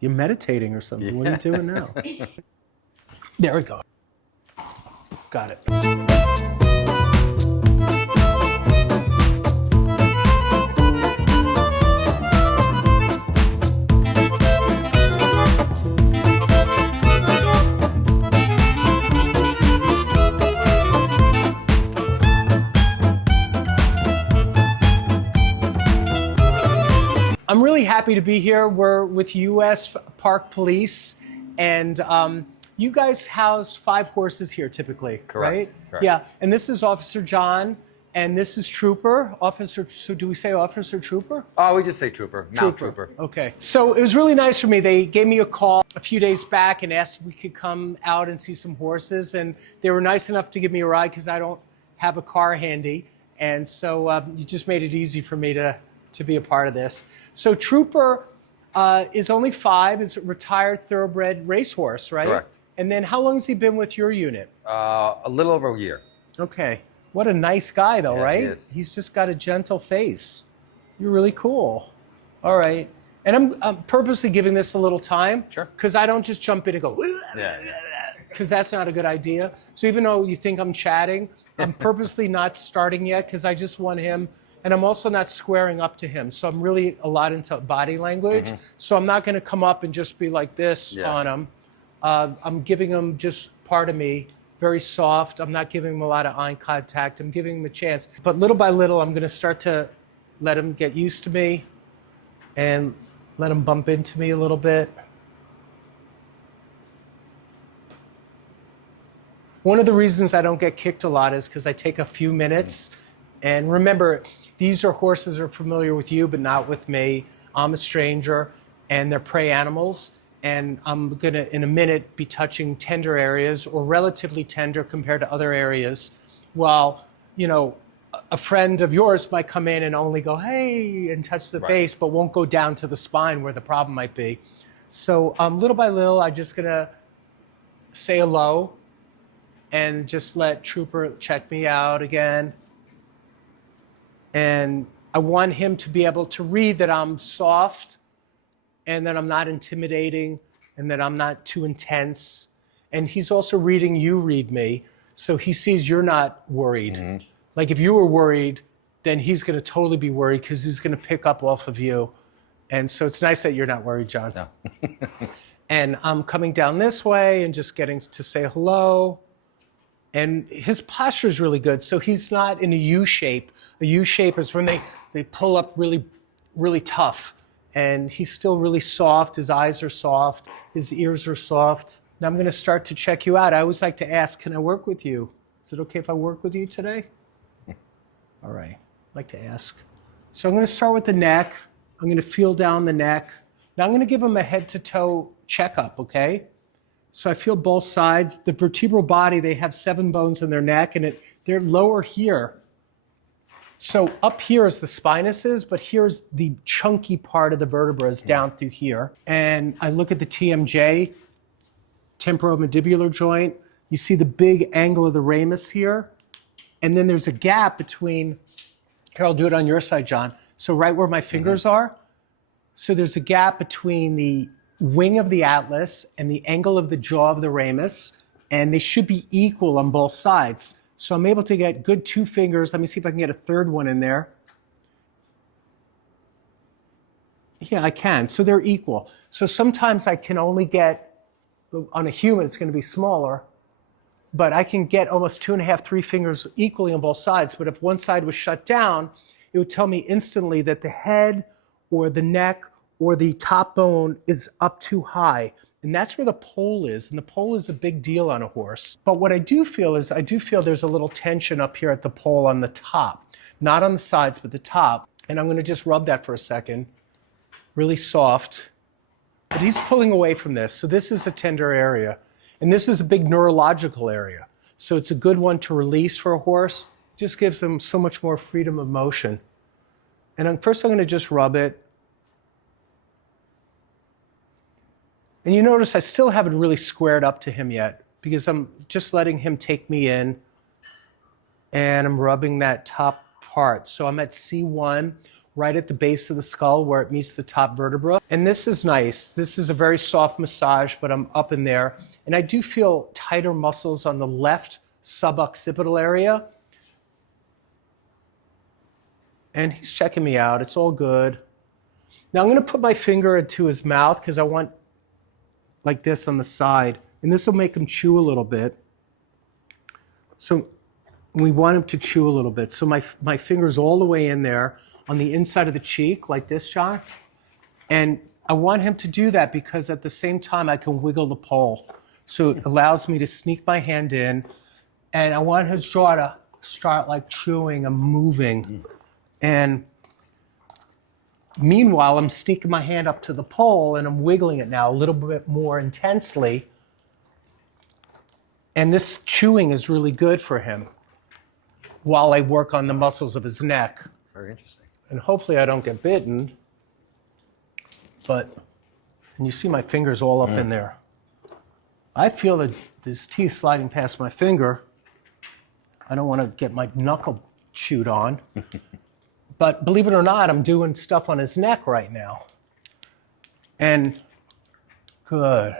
You're meditating or something. What are you doing now? There we go. Got it. I'm really happy to be here. We're with U.S. Park Police, and you guys house 5 horses here typically, Correct. right? Correct. Yeah, and this is Officer John, and this is Trooper. Officer, so do we say Officer Trooper? Oh, we just say Trooper. Mount Trooper. Okay. So it was really nice for me. They gave me a call a few days back and asked if we could come out and see some horses, and they were nice enough to give me a ride because I don't have a car handy, and so you just made it easy for me to be a part of this. So Trooper is only 5, is a retired thoroughbred racehorse, right? Correct. And then how long has he been with your unit? A little over a year. Okay. What a nice guy though, Yeah, right? he is. He's just got a gentle face. You're really cool. All right. And I'm purposely giving this a little time. Sure. Because I don't just jump in and go, Yeah. because that's not a good idea. So even though you think I'm chatting, I'm purposely not starting yet because I just want him. And I'm also not squaring up to him. So I'm really a lot into body language. Mm-hmm. So I'm not going to come up and just be like this on him. I'm giving him just part of me, very soft. I'm not giving him a lot of eye contact. I'm giving him a chance. But little by little, I'm going to start to let him get used to me and let him bump into me a little bit. One of the reasons I don't get kicked a lot is because I take a few minutes. And remember, these are horses that are familiar with you, but not with me. I'm a stranger, and they're prey animals. And I'm going to, in a minute, be touching tender areas, or relatively tender compared to other areas. While, you know, a friend of yours might come in and only go, hey, and touch the face, but won't go down to the spine where the problem might be. So little by little, I'm just going to say hello and just let Trooper check me out again. And I want him to be able to read that I'm soft and that I'm not intimidating and that I'm not too intense. And he's also reading you read me, so he sees you're not worried. Mm-hmm. Like if you were worried, then he's going to totally be worried because he's going to pick up off of you. And so it's nice that you're not worried, John. No. And I'm coming down this way and just getting to say hello. And his posture is really good. So he's not in a U shape. A U shape is when they pull up really, really tough. And he's still really soft. His eyes are soft. His ears are soft. Now I'm going to start to check you out. I always like to ask, can I work with you? Is it okay if I work with you today? All right. I'd like to ask. So I'm going to start with the neck. I'm going to feel down the neck. Now I'm going to give him a head to toe checkup, okay? So I feel both sides. The vertebral body, they have 7 bones in their neck, and they're lower here. So up here is the spinuses, but here's the chunky part of the vertebra is down through here. And I look at the TMJ, temporomandibular joint. You see the big angle of the ramus here. And then there's a gap between, here, I'll do it on your side, John. So right where my fingers are. So there's a gap between the wing of the atlas and the angle of the jaw of the ramus, and they should be equal on both sides. So I'm able to get good 2 fingers. Let me see if I can get a third one in there. Yeah, I can. So they're equal. So sometimes I can only get, on a human it's going to be smaller, but I can get almost 2.5, 3 fingers equally on both sides. But if one side was shut down, it would tell me instantly that the head or the neck or the top bone is up too high. And that's where the pole is. And the pole is a big deal on a horse. But what I do feel is, I do feel there's a little tension up here at the pole on the top. Not on the sides, but the top. And I'm going to just rub that for a second. Really soft. But he's pulling away from this. So this is a tender area. And this is a big neurological area. So it's a good one to release for a horse. It just gives them so much more freedom of motion. And first I'm going to just rub it. And you notice I still haven't really squared up to him yet because I'm just letting him take me in and I'm rubbing that top part. So I'm at C1. right at the base of the skull where it meets the top vertebra. And this is nice. This is a very soft massage, but I'm up in there. And I do feel tighter muscles on the left suboccipital area. And he's checking me out. It's all good. Now I'm going to put my finger into his mouth because I want like this on the side. And this will make him chew a little bit. So we want him to chew a little bit. So my finger's all the way in there on the inside of the cheek, like this, John. And I want him to do that because at the same time I can wiggle the pole. So it allows me to sneak my hand in. And I want his jaw to start like chewing and moving. And meanwhile, I'm sneaking my hand up to the pole and I'm wiggling it now a little bit more intensely. And this chewing is really good for him while I work on the muscles of his neck. Very interesting. And hopefully I don't get bitten. But, and you see my fingers all up in there. I feel that there's teeth sliding past my finger. I don't want to get my knuckle chewed on. But believe it or not, I'm doing stuff on his neck right now. And good.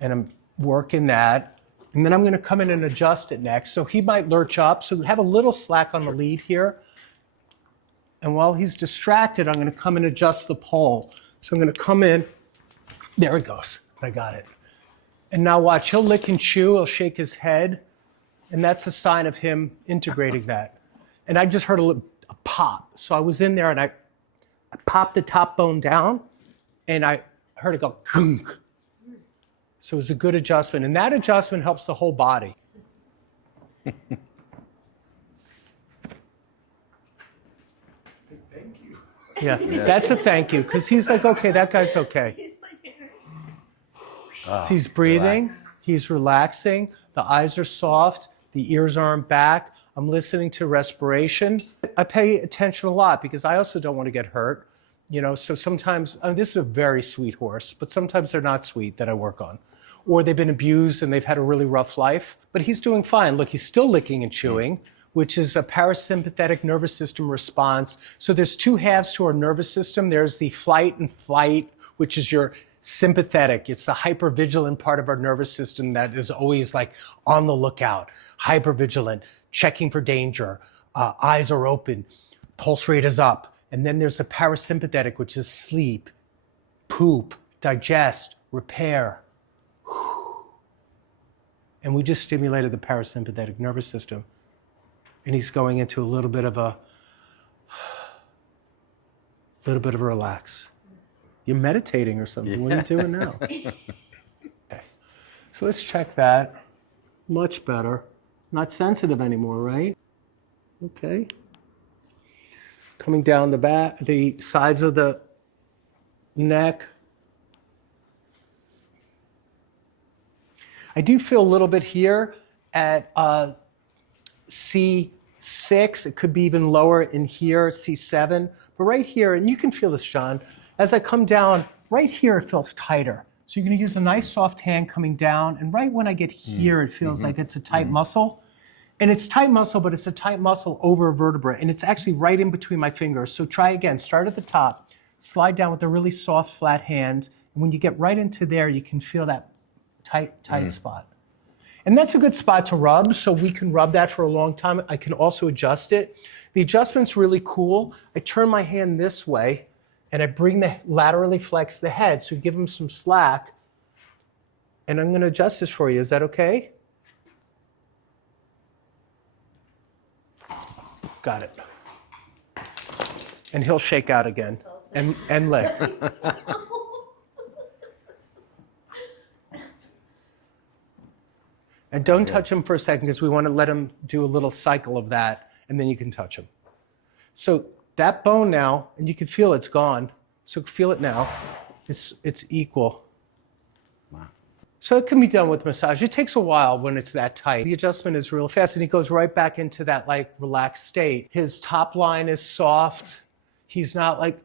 And I'm working that. And then I'm going to come in and adjust it next. So he might lurch up. So have a little slack on the lead here. And while he's distracted, I'm going to come and adjust the pole. So I'm going to come in. There he goes. I got it. And now watch. He'll lick and chew. He'll shake his head. And that's a sign of him integrating that. And I just heard a pop. So I was in there and I popped the top bone down and I heard it go gunk. So it was a good adjustment. And that adjustment helps the whole body. Thank you. Yeah, that's a thank you. Because he's like, okay, that guy's okay. He's my parent. So he's breathing. He's relaxing. The eyes are soft. The ears aren't back. I'm listening to respiration. I pay attention a lot because I also don't want to get hurt. So sometimes, this is a very sweet horse, but sometimes they're not sweet that I work on. Or they've been abused and they've had a really rough life. But he's doing fine. Look, he's still licking and chewing, which is a parasympathetic nervous system response. So there's two halves to our nervous system. There's the flight and flight, which is your sympathetic. It's the hypervigilant part of our nervous system that is always like on the lookout, hypervigilant, checking for danger, eyes are open, pulse rate is up. And then there's the parasympathetic, which is sleep, poop, digest, repair. And we just stimulated the parasympathetic nervous system. And he's going into a little bit of a relax. You're meditating or something. Yeah. What are you doing now? Okay. So let's check that. Much better. Not sensitive anymore, right? Okay. Coming down the back, the sides of the neck. I do feel a little bit here at C6. It could be even lower in here, C7. But right here, and you can feel this, John, as I come down, right here it feels tighter. So you're going to use a nice soft hand coming down. And right when I get here, it feels like it's a tight muscle. And it's tight muscle, but it's a tight muscle over a vertebra. And it's actually right in between my fingers. So try again. Start at the top. Slide down with a really soft, flat hand. And when you get right into there, you can feel that tight spot. And that's a good spot to rub, so we can rub that for a long time. I can also adjust it. The adjustment's really cool. I turn my hand this way, and I laterally flex the head, so give him some slack. And I'm going to adjust this for you. Is that okay? Got it. And he'll shake out again and lick. And don't touch him for a second because we want to let him do a little cycle of that, and then you can touch him. So that bone now, and you can feel it's gone. So feel it now. It's equal. Wow. So it can be done with massage. It takes a while when it's that tight. The adjustment is real fast, and he goes right back into that like relaxed state. His top line is soft. He's not like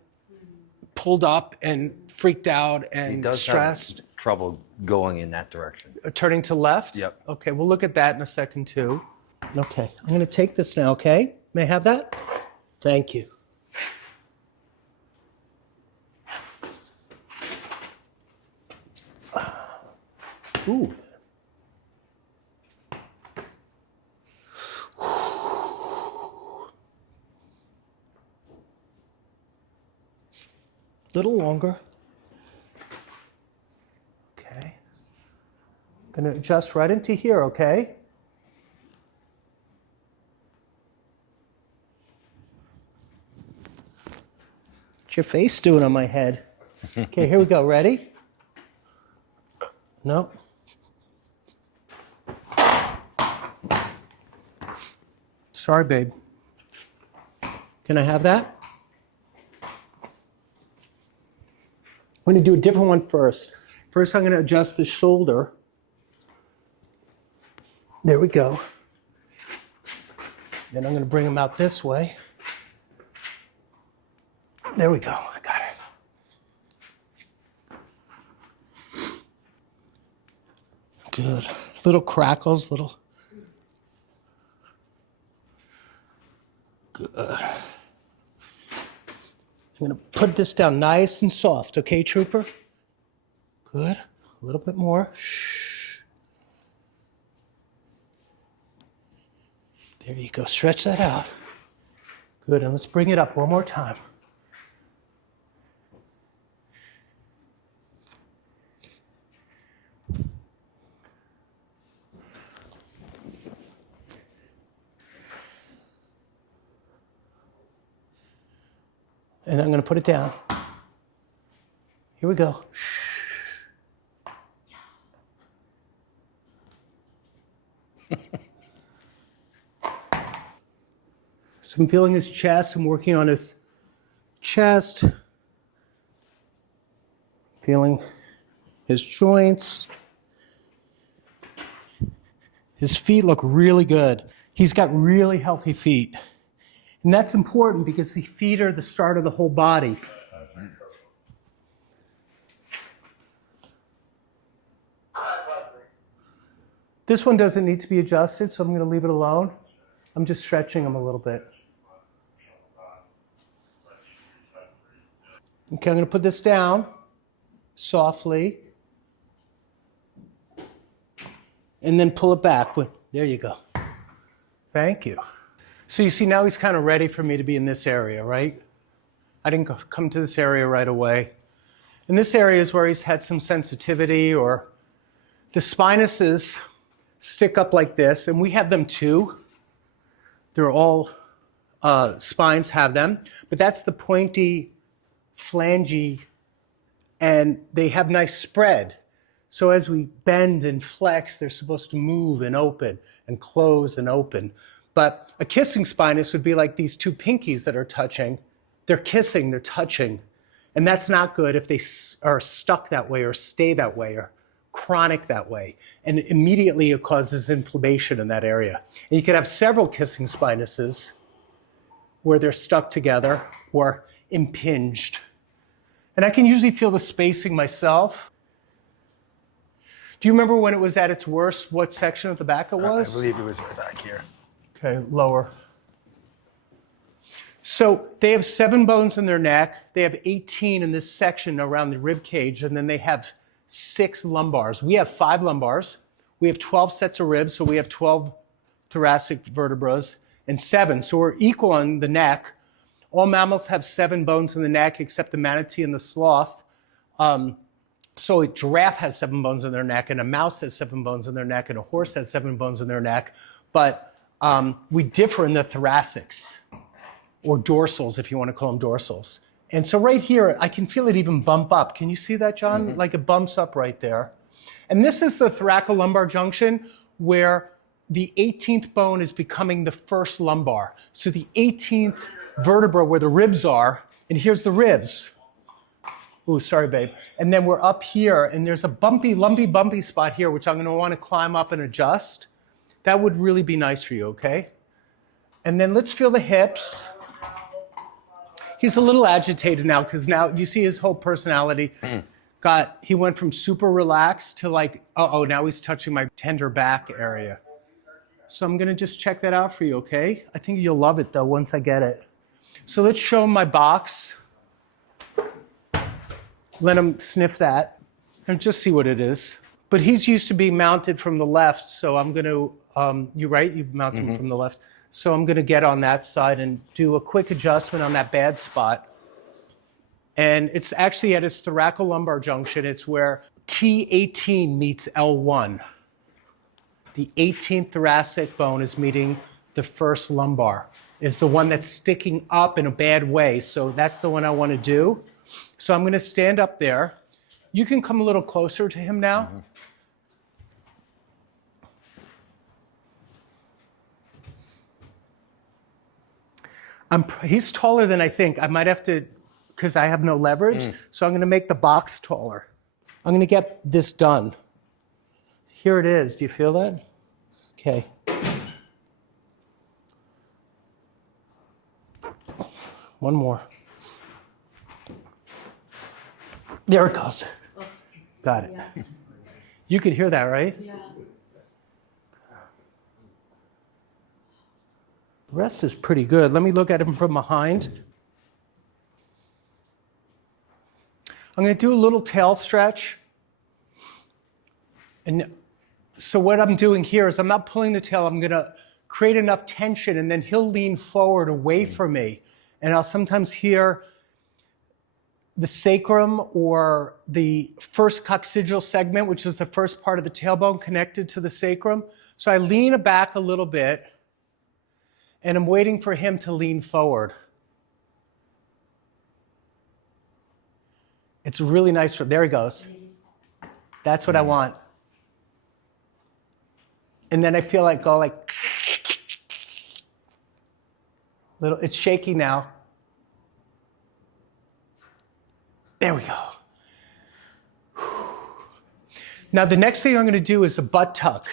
pulled up and freaked out and stressed. Have trouble going in that direction. Turning to left? Yep. Okay, we'll look at that in a second too. Okay, I'm going to take this now, okay? May I have that? Thank you. Ooh. Little longer. Okay. Gonna adjust right into here, okay? What's your face doing on my head? Okay, here we go. Ready? Nope. Sorry, babe. Can I have that? I'm going to do a different one first. First, I'm going to adjust the shoulder. There we go. Then I'm going to bring him out this way. There we go. I got it. Good. Little crackles, little. Good. I'm going to put this down nice and soft, okay, Trooper? Good. A little bit more. Shh. There you go. Stretch that out. Good. And let's bring it up one more time. And I'm going to put it down. Here we go. So I'm feeling his chest. I'm working on his chest. Feeling his joints. His feet look really good. He's got really healthy feet. And that's important because the feet are the start of the whole body. This one doesn't need to be adjusted, so I'm going to leave it alone. I'm just stretching him a little bit. Okay, I'm going to put this down softly. And then pull it back. There you go. Thank you. So you see, now he's kind of ready for me to be in this area, right? I didn't come to this area right away. And this area is where he's had some sensitivity, or the spinuses stick up like this, and we have them too. They're all, spines have them, but that's the pointy, flangy, and they have nice spread. So as we bend and flex, they're supposed to move and open and close and open. But a kissing spinous would be like these two pinkies that are touching. They're kissing, they're touching. And that's not good if they are stuck that way or stay that way or chronic that way. And immediately it causes inflammation in that area. And you could have several kissing spinuses where they're stuck together or impinged. And I can usually feel the spacing myself. Do you remember when it was at its worst, what section of the back it was? I believe it was right back here. Okay, lower. So they have 7 bones in their neck. They have 18 in this section around the rib cage, and then they have 6 lumbars. We have 5 lumbars. We have 12 sets of ribs, so we have 12 thoracic vertebrae and 7. So we're equal on the neck. All mammals have 7 bones in the neck, except the manatee and the sloth. So a giraffe has 7 bones in their neck, and a mouse has 7 bones in their neck, and a horse has 7 bones in their neck. But we differ in the thoracics, or dorsals, if you want to call them dorsals. And so right here, I can feel it even bump up. Can you see that, John? Like it bumps up right there. And this is the thoracolumbar junction, where the 18th bone is becoming the first lumbar. So the 18th vertebra where the ribs are, and here's the ribs. Ooh, sorry, babe. And then we're up here, and there's a lumpy spot here, which I'm going to want to climb up and adjust. That would really be nice for you, okay? And then let's feel the hips. He's a little agitated now, because now you see his whole personality he went from super relaxed to like, uh-oh, now he's touching my tender back area. So I'm going to just check that out for you, okay? I think you'll love it, though, once I get it. So let's show him my box. Let him sniff that and just see what it is. But he's used to being mounted from the left, so I'm going to, you're right, you mount him from the left. So I'm going to get on that side and do a quick adjustment on that bad spot. And it's actually at his thoracolumbar junction. It's where T18 meets L1. The 18th thoracic bone is meeting the first lumbar. Is the one that's sticking up in a bad way. So that's the one I want to do. So I'm going to stand up there. You can come a little closer to him now. He's taller than I think. I might have to, because I have no leverage, so I'm going to make the box taller. I'm going to get this done. Here it is. Do you feel that? Okay. One more. There it goes. Got it. Yeah. You could hear that, right? Yeah. The rest is pretty good. Let me look at him from behind. I'm going to do a little tail stretch. And so what I'm doing here is I'm not pulling the tail. I'm going to create enough tension, and then he'll lean forward away from me. And I'll sometimes hear the sacrum or the first coccygeal segment, which is the first part of the tailbone connected to the sacrum. So I lean back a little bit, and I'm waiting for him to lean forward. It's really nice. There he goes. That's what I want. And then I feel like go like, little, it's shaky now. There we go. Now the next thing I'm going to do is a butt tuck.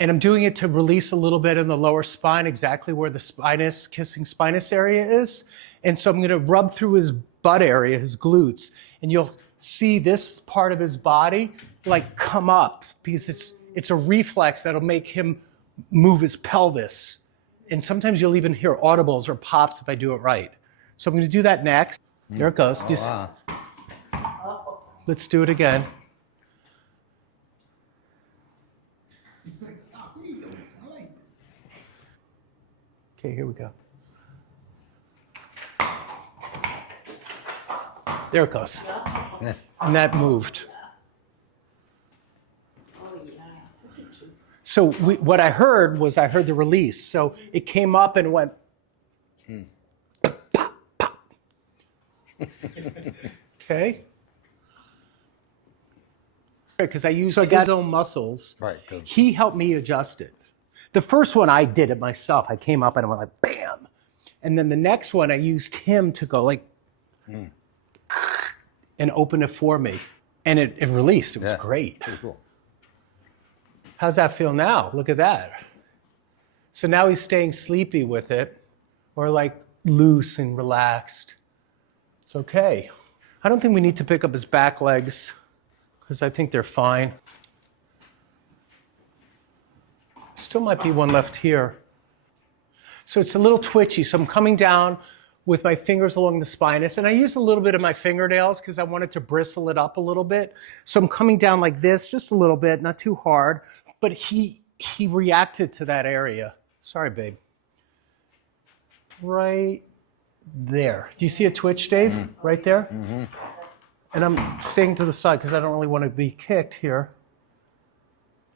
And I'm doing it to release a little bit in the lower spine, exactly where the spinous, kissing spinous area is. And so I'm going to rub through his butt area, his glutes, and you'll see this part of his body like come up because it's a reflex that'll make him move his pelvis. And sometimes you'll even hear audibles or pops if I do it right. So I'm going to do that next. There it goes. Oh, wow. Let's do it again. Okay, here we go. There it goes. Yeah. And that moved. Oh, yeah. So what I heard was I heard the release. So it came up and went. Pop, pop. Okay. Because I used his own muscles. Right, good. He helped me adjust it. The first one I did it myself. I came up and I went like bam. And then the next one I used him to go like and open it for me. And it released. It was great. Pretty cool. How's that feel now? Look at that. So now he's staying sleepy with it or like loose and relaxed. It's okay. I don't think we need to pick up his back legs because I think they're fine. Still might be one left here. So it's a little twitchy. So I'm coming down with my fingers along the spinous. And I use a little bit of my fingernails because I wanted to bristle it up a little bit. So I'm coming down like this, just a little bit, not too hard. But he reacted to that area. Sorry, babe. Right there. Do you see a twitch, Dave? Right there? Mm-hmm. And I'm staying to the side because I don't really want to be kicked here.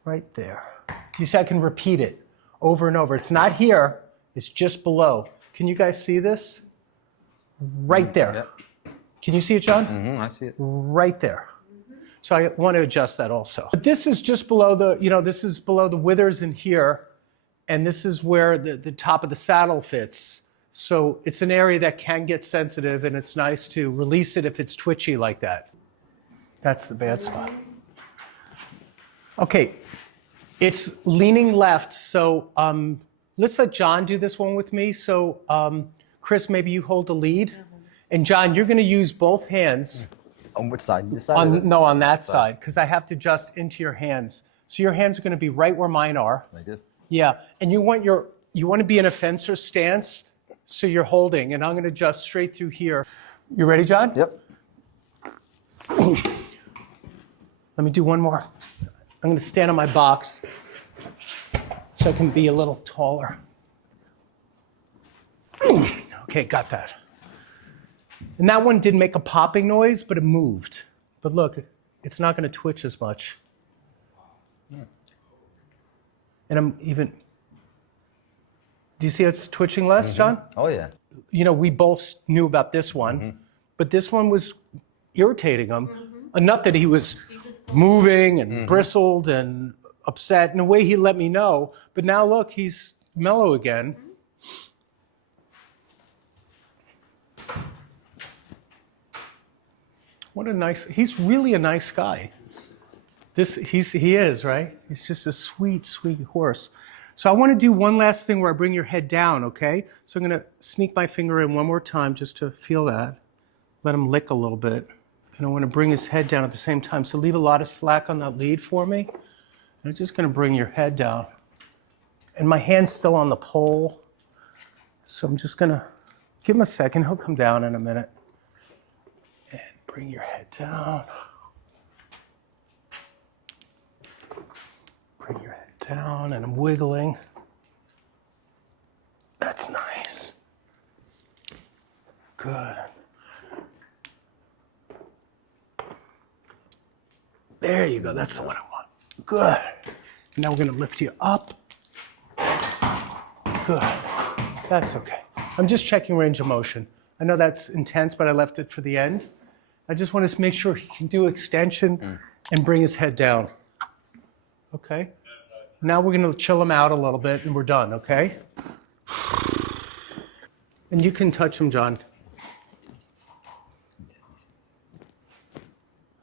Right there. You see, I can repeat it over and over. It's not here, it's just below. Can you guys see this? Right there. Yep. Can you see it, John? Mm-hmm, I see it. Right there. So I want to adjust that also. But this is just below the, this is below the withers in here, and this is where the top of the saddle fits. So it's an area that can get sensitive, and it's nice to release it if it's twitchy like that. That's the bad spot. Okay. It's leaning left, so let's let John do this one with me. So Chris, maybe you hold the lead. And John, you're going to use both hands. On which side? This side? On that side, because I have to adjust into your hands. So your hands are going to be right where mine are. Like this? Yeah, and you want to be in a fencer stance, so you're holding, and I'm going to adjust straight through here. You ready, John? Yep. Let me do one more. I'm going to stand on my box so I can be a little taller. Okay, got that. And that one did make a popping noise, but it moved. But look, it's not going to twitch as much. And I'm even, do you see it's twitching less, John? Oh, yeah. You know, we both knew about this one, but this one was irritating him enough that he was moving and bristled and upset in a way he let me know. But now look, he's mellow again. What a nice, he's really a nice guy. He is, right? He's just a sweet, sweet horse. So I want to do one last thing where I bring your head down, okay? So I'm going to sneak my finger in one more time just to feel that. Let him lick a little bit. And I want to bring his head down at the same time. So leave a lot of slack on that lead for me. I'm just going to bring your head down. And my hand's still on the pole. So I'm just going to give him a second. He'll come down in a minute. And bring your head down. Bring your head down, and I'm wiggling. That's nice. Good. There you go. That's the one I want. Good. Now we're going to lift you up. Good. That's okay. I'm just checking range of motion. I know that's intense, but I left it for the end. I just want to make sure he can do extension and bring his head down. Okay. Now we're going to chill him out a little bit and we're done, okay? And you can touch him, John.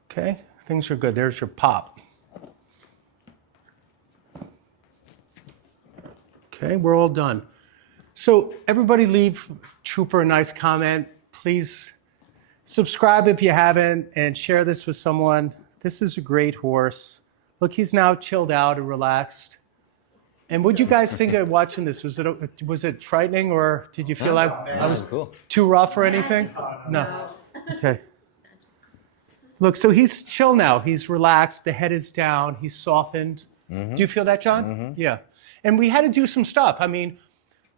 Okay, things are good. There's your pop. Okay, we're all done. So everybody leave Trooper a nice comment. Please subscribe if you haven't and share this with someone. This is a great horse. Look, he's now chilled out and relaxed. And what'd you guys think of watching this? Was it frightening, or did you feel like I was cool. too rough or anything? No. Okay. Look, so he's chill now. He's relaxed. The head is down. He's softened. Do you feel that, John? Yeah. And we had to do some stuff. I mean,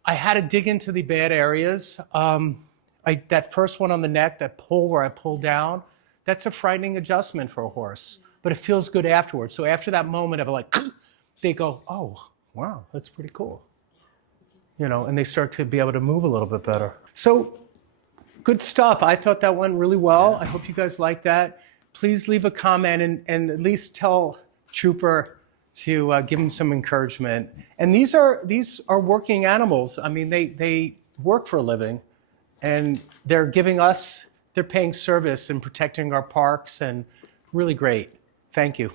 I had to dig into the bad areas. That first one on the neck, that pull where I pulled down, that's a frightening adjustment for a horse. But it feels good afterwards. So after that moment of like, they go, oh, wow, that's pretty cool. You know, and they start to be able to move a little bit better. So good stuff. I thought that went really well. I hope you guys like that. Please leave a comment and at least tell Trooper to give him some encouragement. And these are working animals. I mean, they work for a living, and they're paying service and protecting our parks, and really great. Thank you.